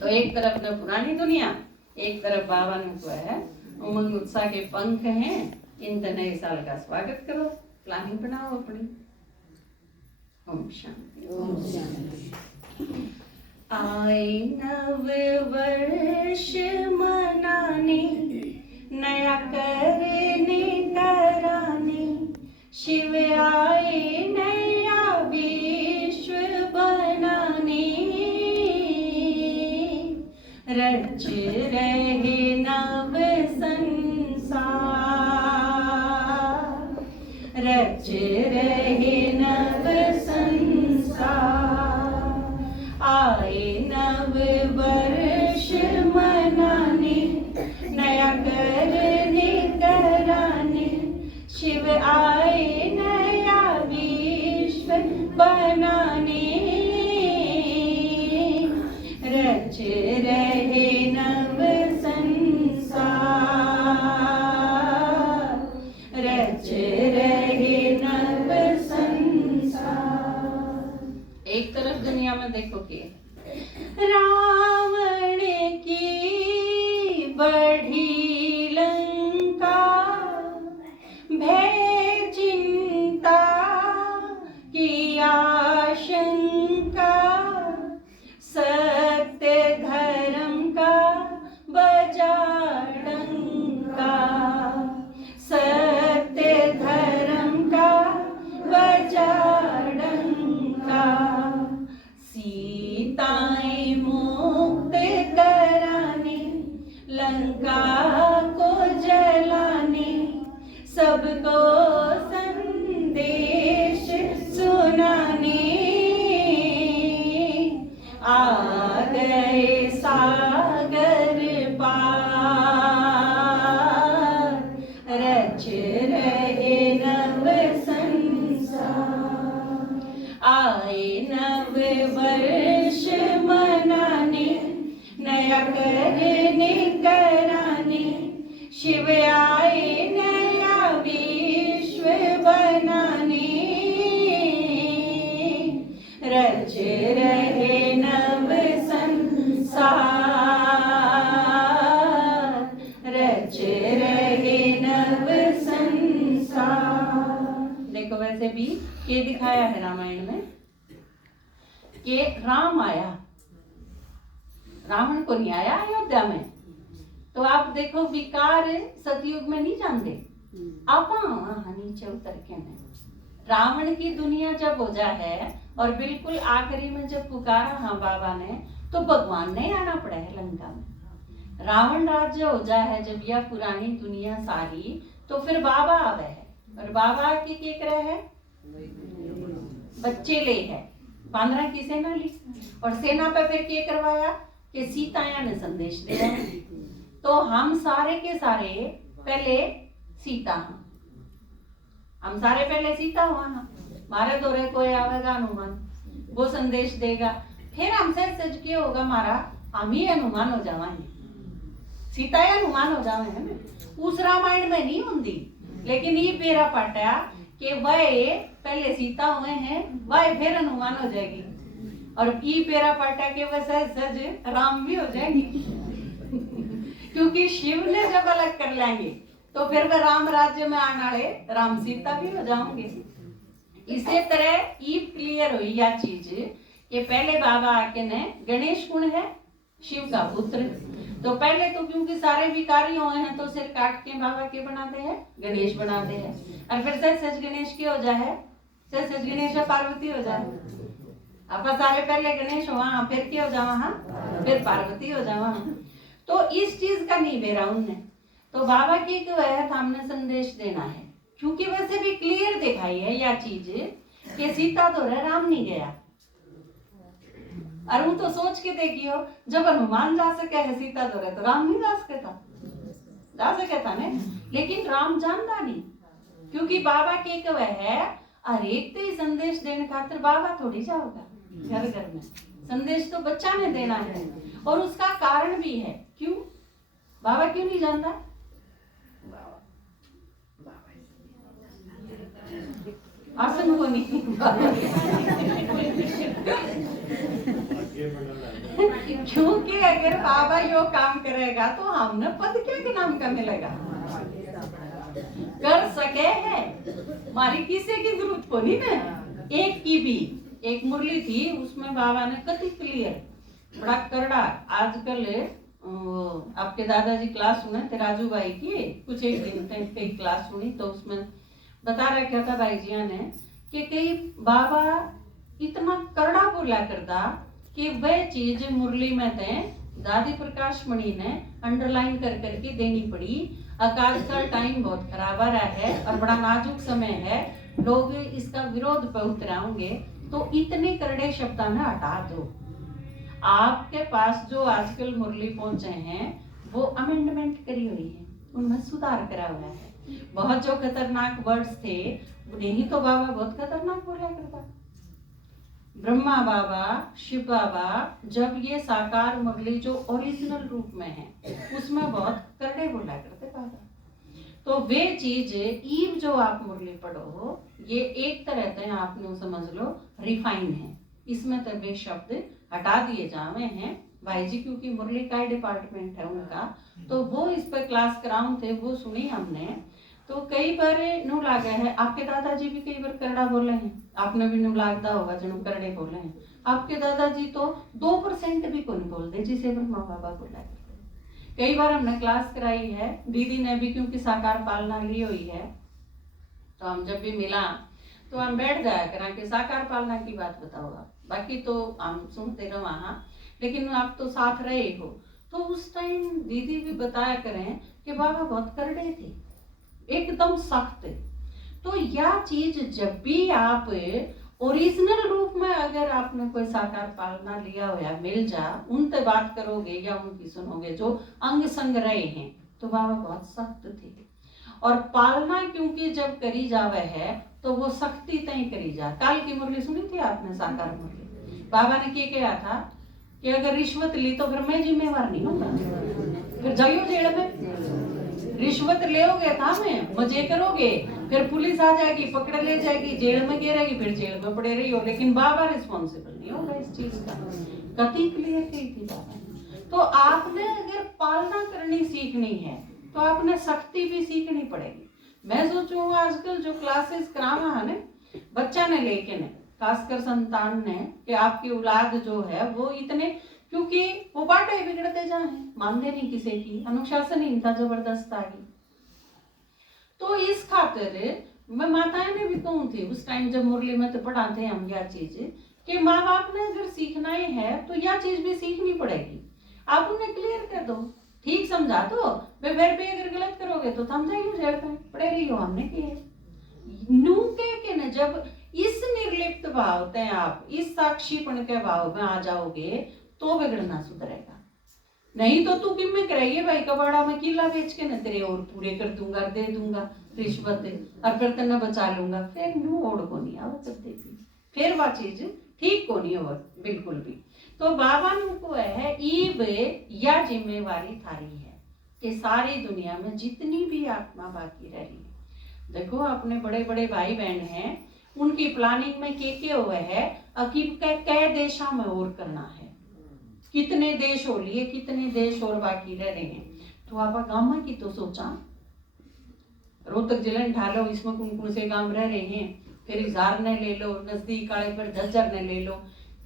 तो एक तरफ न पुरानी दुनिया, एक तरफ बाबा ने को है उमंग उत्साह के पंख हैं। इन नए साल का स्वागत करो, प्लानिंग बनाओ अपनी। ओम शांति। ओम शांति। आए नव वर्ष मनाने, नया करने कराने, शिव आए नया विश्व बनाने। रच रहे नव संसार, रच रहे नव संसार। आए नव वर्ष मनाने, नया करने कराने, शिव आए नया विश्व बनाने। रच रहे नव संसार, रच रहे नव संसार। एक तरफ दुनिया में देखो कि रावण की बढ़ी लंका, भय चिंता की आशंका, सत्य धर्म का बजा डंका, सत्य धर्म का बजा डंका। सीताएं मुक्त कराने, लंका को जलाने, सबको संदेश सुनाने। आ गए सागर पार, रच रहे नव संसार। आए नव वर्ष मनाने, नया करने कराने, शिव आए नया विश्व बनाने। रच रहे नव संसार, रच रहे नव संसार। देखो वैसे भी ये दिखाया है रामायण में कि राम आया, रावण को नहीं आया अयोध्या में। तो आप देखो विकार सतयुग में नहीं जानते, आप नीचे उतर के में रावण की दुनिया जब हो जा है और बिल्कुल आखिरी में जब पुकारा हाँ बाबा ने, तो भगवान ने आना पड़ा है लंका में। रावण राज्य हो जा है जब यह पुरानी दुनिया सारी, तो फिर बाबा आवे है और बाबा की के करे है बच्चे ले है 15 की सेना ली और सेना पे फिर के करवाया कि सीताया ने संदेश दिया। तो हम सारे के सारे पहले सीता, हम सारे पहले सीता हुआ ना, मारे दौरे कोई आवेगा हनुमान, वो संदेश देगा, फिर हमसे सच के होगा मारा, हम ही हनुमान हो जावांगे, सीता ही हनुमान हो जावे हैं। उस रामायण में नहीं होंगी, लेकिन ये पेरा पाटा कि वह पहले सीता हुए हैं, वह फिर हनुमान हो जाएगी, और ये पेरा पाटा के वह सज सज राम भी हो जाएगी। क्योंकि शिव ने जब अलग कर लेंगे तो फिर वह राम राज्य में आने वाले राम सीता भी हो जाओगे। इसी तरह ये क्लियर हुई यह चीज कि पहले बाबा आके ने गणेश कौन है, शिव का पुत्र। तो पहले तो क्योंकि सारे विकारी हुए हैं तो सिर काट के बाबा के बनाते हैं, गणेश बनाते हैं, और फिर सच गणेश के हो जाए, सच गणेश पार्वती हो जाए। आप सारे पहले गणेश हुआ, फिर क्या हो जावा, फिर पार्वती हो जावा। तो इस चीज का नहीं बेरा उनने, तो बाबा की जो है हमने संदेश देना है, क्योंकि वैसे भी क्लियर दिखाई है यह चीज कि सीता तो राम नहीं गया। और वो तो सोच के देखियो, जब हनुमान जा सके है सीता तो राम नहीं जा सके था ने, लेकिन राम जानता नहीं, क्योंकि बाबा के कव है हर एक ही संदेश देने खातिर बाबा थोड़ी जाओगा घर घर में, संदेश तो बच्चा ने देना है। और उसका कारण भी है, क्यों बाबा क्यों नहीं जानता? आसन को नहीं क्योंकि अगर बाबा यो काम करेगा तो हमने पद क्या के नाम का मिलेगा, कर सके है, हमारी किसी की जरूरत को नहीं ना। एक की भी एक मुरली थी, उसमें बाबा ने कति क्लियर बड़ा करड़ा। आजकल आपके दादाजी क्लास सुने थे राजू भाई की, कुछ एक दिन कई क्लास सुनी, तो उसमें बता रखा था भाई जिया ने कि कई बाबा इतना करड़ा बोला करता कि वह चीज मुरली में थे दादी प्रकाश मणि ने अंडरलाइन कर करके देनी पड़ी। आजकल टाइम बहुत खराब आ रहा है और बड़ा नाजुक समय है, लोग इसका विरोध पे उतराओगे, तो इतने करड़े शब्दां ने हटा दो। आपके पास जो आजकल मुरली पहुंचे हैं वो अमेंडमेंट करी हुई है, उनमें सुधार करा हुआ है। बहुत जो खतरनाक वर्ड्स थे उन्हें ही तो बाबा बहुत खतरनाक बोला करता। ब्रह्मा बाबा, शिव बाबा जब ये साकार मुरली जो ओरिजिनल रूप में है उसमें बहुत करड़े बोला करते बाबा। तो वे चीज ईव जो आप मुरली पढ़ो ये एक तरह से आपने समझ लो रिफाइन है, इसमें तो वे शब्द हटा दिए जावे हैं भाई जी, क्योंकि मुरली का डिपार्टमेंट है उनका, तो वो इस पर क्लास कराउं थे, वो सुनी हमने। तो कई बार नू लागे है, आपके दादाजी भी कई बार करड़ा बोले हैं, आपने भी नू लागदा होगा जनु करड़े बोले हैं। आपके दादाजी तो 2% भी कौन बोलते जिसे ब्रह्मा बाबा बोला करते। कई बार हमने क्लास कराई है, दीदी ने भी क्योंकि साकार पालना ली हुई है, तो हम जब भी मिला तो हम बैठ जाया करा कि साकार पालना की बात बताओ आप, बाकी तो हम सुनते रहो वहाँ, लेकिन आप तो साथ रहे हो। तो उस टाइम दीदी भी बताया करें कि बाबा बहुत करड़े थे, एकदम सख्त। तो यह चीज जब भी आप ओरिजिनल रूप में अगर आपने कोई साकार पालना लिया हुआ मिल जा, उनसे बात करोगे या उनकी सुनोगे जो अंग संग रहे हैं, तो बाबा बहुत सख्त थे। और पालना क्योंकि जब करी जावे है तो वो सख्ती तय करी जा। काल की मुरली सुनी थी आपने, साकार मुरली, बाबा ने क्या कहा था कि अगर रिश्वत ली तो फिर मैं जिम्मेवार नहीं होगा, फिर जाइयो जेल में। रिश्वत लेोगे था में मजे करोगे, फिर पुलिस आ जाएगी पकड़ ले जाएगी, जेल में गिरेगी, फिर जेल में पड़े रही हो, लेकिन बाबा रिस्पॉन्सिबल नहीं होगा इस चीज का। कति क्लियर की थी बाबा। तो आपने अगर पालना करनी सीखनी है तो आपने सख्ती भी सीखनी पड़ेगी। मैं सोचूं आजकल जो क्लासेस करावा है ना बच्चा ने लेके ने, खासकर संतान ने, कि आपकी औलाद जो है वो इतने, क्योंकि वो बाटे बिगड़ते जा हैं, मानते नहीं किसी की, अनुशासनहीनता जबरदस्त आ गई। तो इस खातिर मैं माताएं ने भी कहूँ थी उस टाइम जब मुरली में तो पढ़ाते हम यह चीज कि माँ बाप ने अगर सीखना ही है तो यह चीज भी सीखनी पड़ेगी। आप उन्हें क्लियर कर दो, ठीक समझा दो, फिर भी अगर गलत करोगे तो थम जाइए जेल में, पढ़े रही हो हमने किए नू के न। जब इस निर्लिप्त भाव ते आप इस साक्षीपण के भाव में आ जाओगे तो बिगड़ना सुधरेगा। नहीं तो तू किम में कराइए भाई, कबाड़ा में किला बेच के न तेरे और पूरे कर दूंगा, दे दूंगा रिश्वत और फिर तेना बचा लूंगा, फिर नू ओढ़ को नहीं आवा करते भी, फिर वह चीज ठीक को नहीं हो बिल्कुल भी। तो बाबा को है ईब या जिम्मेवारी थारी है कि सारी दुनिया में जितनी भी आत्मा बाकी रह रही है, देखो अपने बड़े बड़े भाई बहन हैं, उनकी प्लानिंग में के हुए है अकीब कै देशा में और करना है, कितने देश हो लिए, कितने देश और बाकी रह रहे हैं। तो आप गांव की तो सोचा, रोहतक जिले ढालो, इसमें कौन कौन से गांव रह रहे हैं, फिर इजार ने ले लो, नजदीक आए पर झज्जर ने ले लो,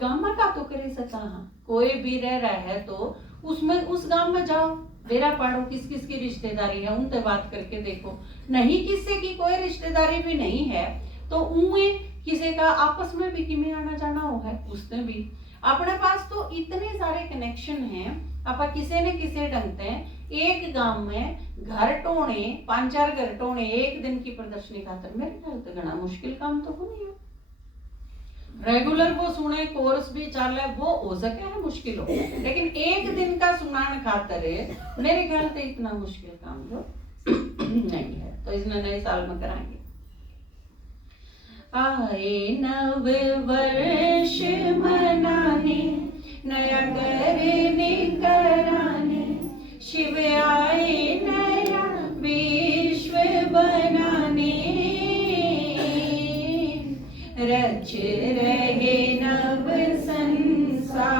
गांव का तो करे सका। कोई भी रह रहा है तो उसमें उस गांव में जाओ, डेरा पाड़ो, किस किस की रिश्तेदारी है उनसे बात करके देखो। नहीं किसी की कोई रिश्तेदारी भी नहीं है तो उन्हें किसी का आपस में भी किमें आना जाना हो है, उसने भी अपने पास तो इतने सारे कनेक्शन हैं, आप किसी न किसी ढंग से एक गांव में घर टोने 5-4 घर टोने एक दिन की प्रदर्शनी खातर मेरे ख्याल से घना मुश्किल काम तो हो नहीं है। रेगुलर वो सुने कोर्स भी चले वो हो सके है मुश्किल हो, लेकिन एक दिन का सुनान खातर मेरे ख्याल से इतना मुश्किल काम जो नहीं है। तो इसने नए साल में कराएंगे। आए नव वर्ष मनाने, नया करने कराने, शिव आए नया विश्व बनाने, रच रहे नव संसार,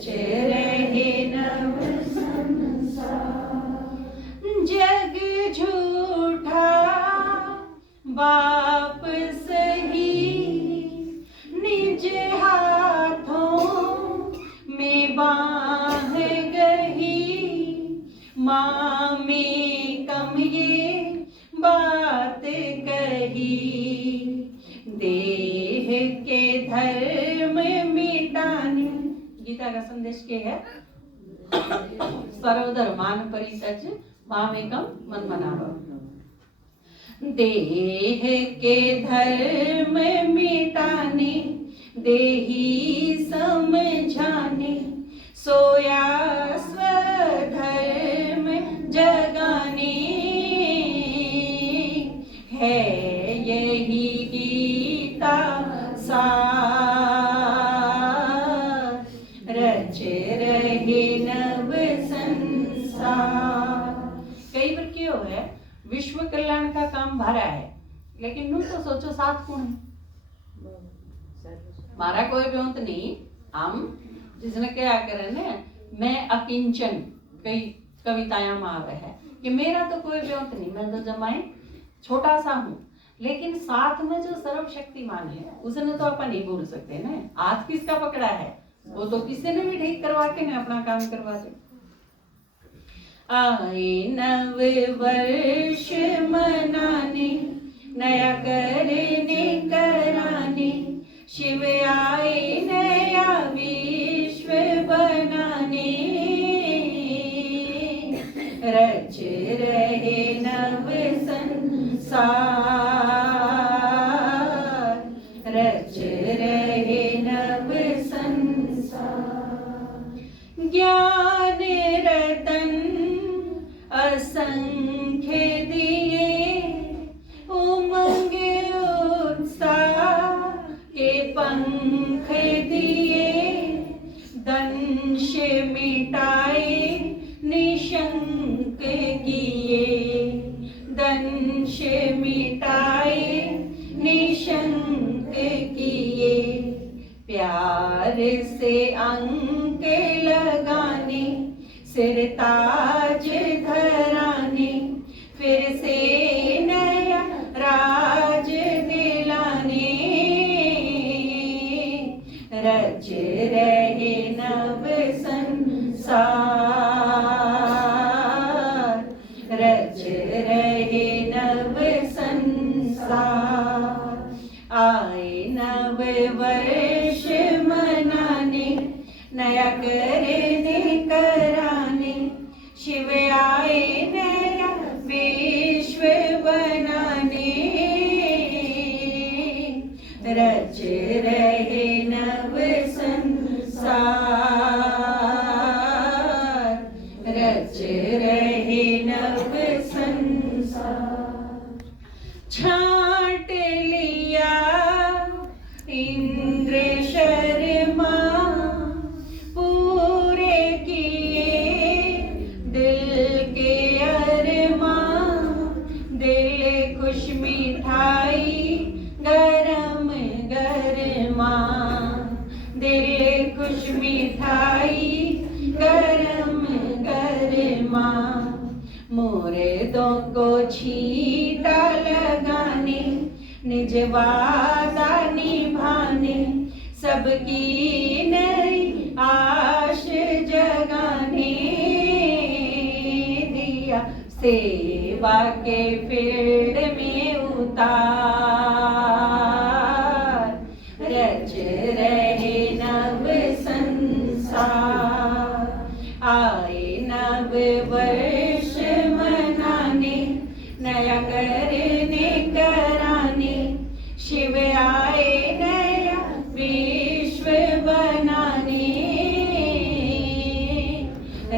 रच रहे नव जग झूठा बाप सही निज हाथों में बाह गही माँ में कम ये बात कही देह के धर्म मिटाने। गीता का संदेश क्या है? सर्वधर्मान परित्यज मामेकम मन मनावः। देह के धर्म मिटाने देही समझाने सोया स्वधर्म जगाने है यही गीता सार रच रहे नव संसार। कई बार क्यों है विश्व कल्याण का काम भरा है लेकिन नू तो सोचो 7 गुण है मारा कोई बेंत नहीं। हम जिसने क्या करे ना मैं अकिंचन कई कविताएं में आवे है कि मेरा तो कोई बेंत नहीं, मैं तो जमाए छोटा सा हूँ लेकिन साथ में जो सर्वशक्तिमान है उसने तो अपन नहीं भूल सकते ना। आज किसका पकड़ा है वो तो किसी ने भी ठीक करवा के ना अपना काम करवा दे। आए नव वर्ष मनाने नया करने कराने शिव आए नया विश्व बनाने रच रहे नव संसार रच रहे नव संसार। ज्ञान रतन असंख्य दिए उमंग उत्साह के पंख दिए दंश मिटाए निशंक किए दंश मिटाए निशंक किए प्यार से अंक लगाने सिर ताज धराने फिर से नया राज दिलाने रच रहे नव संसार रच रहे नव संसार। आए नव वर्ष मनाने नया करने कराने शिव आए नया विश्व बनाने रच रहे नव संसार रच रहे नव संसार। छांट लिया इंद्र शर्मा पूरे किए दिल के अरमा दिल खुश मिठाई गरम गरमा दिल खुश मिठाई गरम गरमा मुर्दों को छीटा लगाने निज वादा निभाने सबकी नई आश जगाने दिया सेवा के फील्ड में उतार रच रहे नव संसार। आए नव वर्ष मनाने नया करने कराने शिव आए नया विश्व बनाने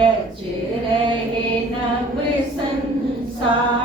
रच रहे नव संसार